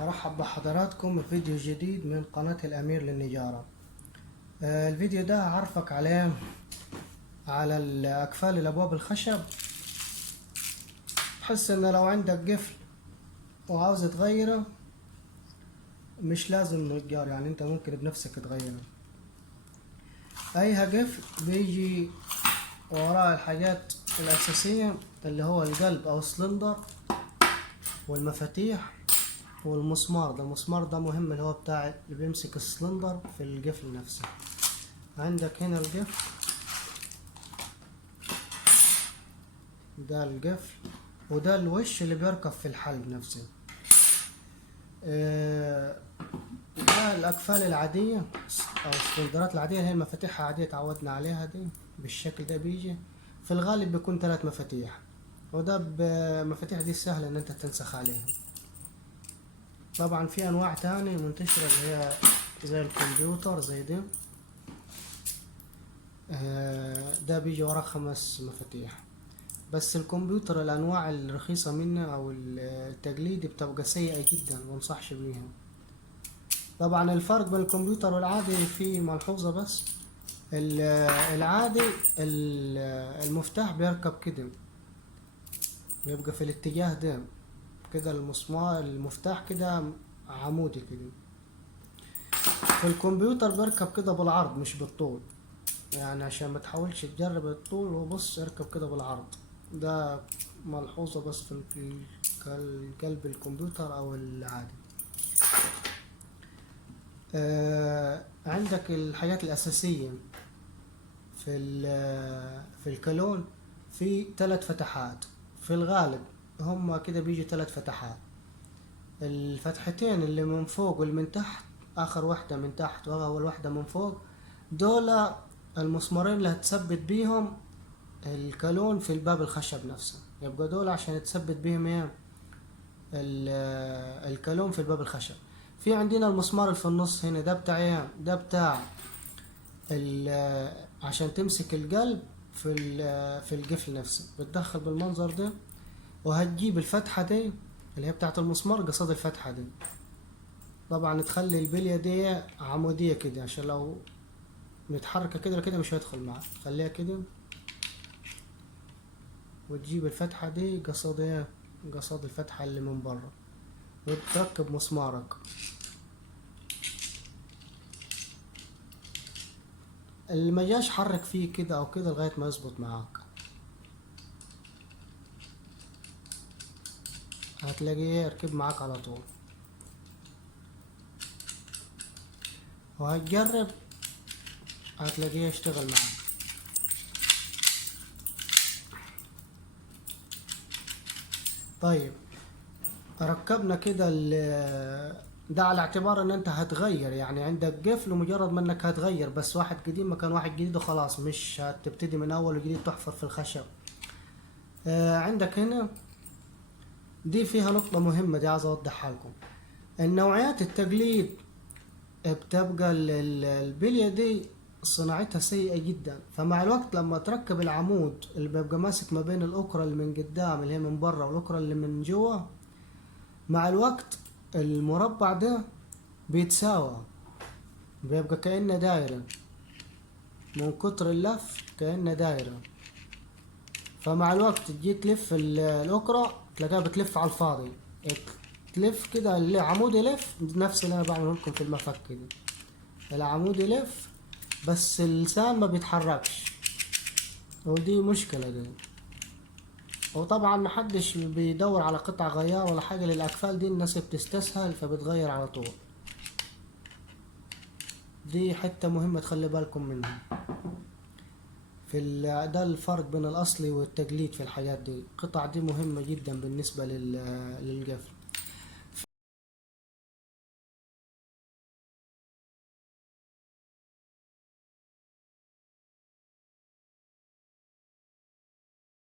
مرحب بحضراتكم في فيديو جديد من قناة الأمير للنجارة. الفيديو ده هعرفك عليه على أقفال الأبواب الخشب، بحس إن لو عندك قفل وعاوز تغيره مش لازم نجار، يعني أنت ممكن بنفسك تغيره. أي قفل بيجي وراه الحاجات الأساسية اللي هو القلب أو السلندر والمفاتيح والمسمار. ده المسمار ده مهم، اللي هو بتاع اللي بيمسك السلندر في القفل نفسه. عندك هنا القفل، ده القفل وده الوش اللي بيركب في الحلب نفسه. ده الأقفال العادية أو السلندرات العادية اللي هي المفاتيح العادية تعودنا عليها، دي بالشكل ده بيجي في الغالب بيكون 3 مفاتيح، وده بمفاتيح دي سهلة إن أنت تنسخ عليها. طبعا في أنواع تانية منتشرة اللي هي زي الكمبيوتر زي دي، ده بيجي وراه 5 مفاتيح. بس الكمبيوتر الانواع الرخيصة منه او التقليدي بتبقى سيئة جدا، منصحش بيها. طبعا الفرق بين الكمبيوتر والعادي في ملحوظة بس، العادي المفتاح بيركب كده، بيبقى في الاتجاه ده كده، المفتاح كده عمودي كده. في الكمبيوتر بيركب كده بالعرض مش بالطول، يعني عشان ما تحاولش تجرب الطول وبص اركب كده بالعرض. ده ملحوظة بس في قلب الكمبيوتر او العادي. عندك الحاجات الاساسية في الكالون، في 3 فتحات في الغالب، هما كده بيجي 3 فتحات. الفتحتين اللي من فوق واللي من تحت، اخر واحدة من تحت واول واحدة من فوق، دول المسمارين اللي هتثبت بيهم الكالون في الباب الخشب نفسه. يبقى دول عشان تثبت بيهم ايه الكالون في الباب الخشب. في عندنا المسمار اللي في النص هنا، ده بتاع ايه؟ ده بتاع عشان تمسك القلب في القفل نفسه، بتدخل بالمنظر ده وهتجيب الفتحة دي اللي هي بتاعت المسمار قصاد الفتحة دي. طبعا تخلي البلية دي عمودية كده عشان لو متحركة كده كده مش هيدخل معاك، خليها كده وتجيب الفتحة دي قصاد الفتحة اللي من برا، وتركب مسمارك. اللي مجاش حرك فيه كده او كده لغاية ما يظبط معاك، هتلاقيه يركب معاك على طول. وهتجرب هتلاقيه يشتغل معاك. طيب ركبنا كده ده على اعتبار ان انت هتغير، يعني عندك قفل ومجرد ما انك هتغير بس واحد قديم مكان واحد جديد وخلاص، مش هتبتدي من اول وجديد تحفر في الخشب. عندك هنا دي فيها نقطة مهمة، دي عايز اوضحها لكم. النوعيات التقليد بتبقى البلية دي صناعتها سيئة جدا، فمع الوقت لما تركب العمود اللي بيبقى ماسك ما بين الأكرة اللي من قدام اللي هي من برا والأكرة اللي من جوا، مع الوقت المربع ده بيتساوى، بيبقى كأنه دايرة، من كتر اللف كأنه دايرة. فمع الوقت تجي تلف الأكرة تلاقيها بتلف على الفاضي، تلف كده العمود يلف نفس اللي أنا بعمله لكم في المفك كده، العمود يلف بس اللسان ما بيتحركش، ودي مشكلة دي. وطبعا محدش بيدور على قطع غيار ولا حاجة للأقفال دي، الناس بتستسهل فبتغير على طول. دي حتة مهمة تخلي بالكم منها ده الفرق بين الأصلي والتقليد في الحاجات دي. القطع دي مهمة جدا بالنسبة للقفل.